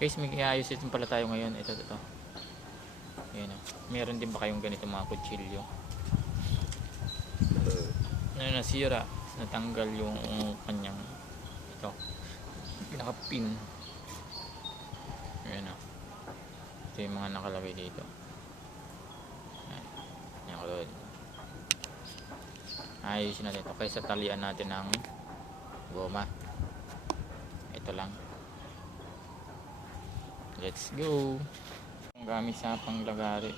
Guys, may ayos din pala tayo ngayon. Ito. Ayan o. Meron din ba kayong ganito mga kutsilyo? Na nasira. Natanggal yung kanyang ito. Pinaka-pin. Ayan o. Ito yung mga nakalagay dito. Ayan. Ayan ko doon. Ayusin natin ito. Kaysa talian natin ng goma. Ito lang. Let's go. Ang gamit sa panglagari,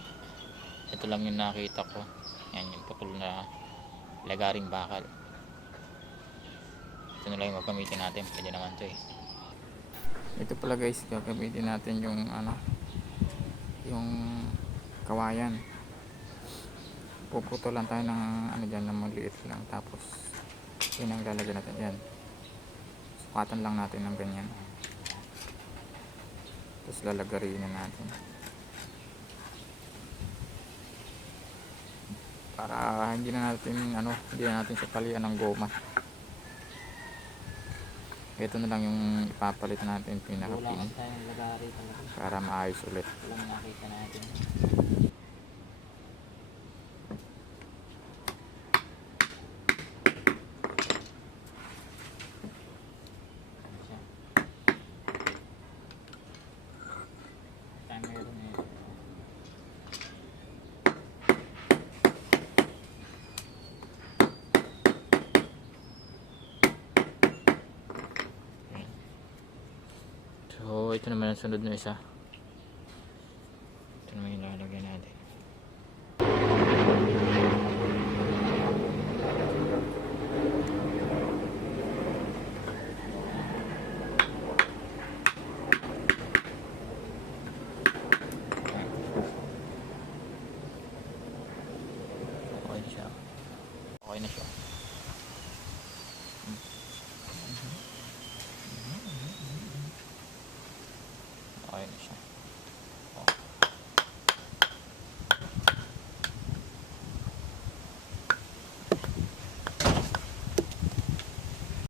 ito lang yung nakita ko. Yan yung putol na lagaring bakal. Ito na lang yung gagamitin natin. Pwede naman ito eh. Ito pala guys, gagamitin natin yung yung kawayan. Puputulan tayo ng dyan na maliit lang, tapos yun ang lalagyan natin. Yan, sukatan lang natin ng ganyan, tapos lalagarin na natin para hindi na natin siya talian ng goma. Ito na lang yung ipapalit natin, pinaka-pin, para maayos ulit. Nakita natin. So ito naman ang sunod na isa. Ito naman yung lalagyan natin. Okay na siya. Okay na siya.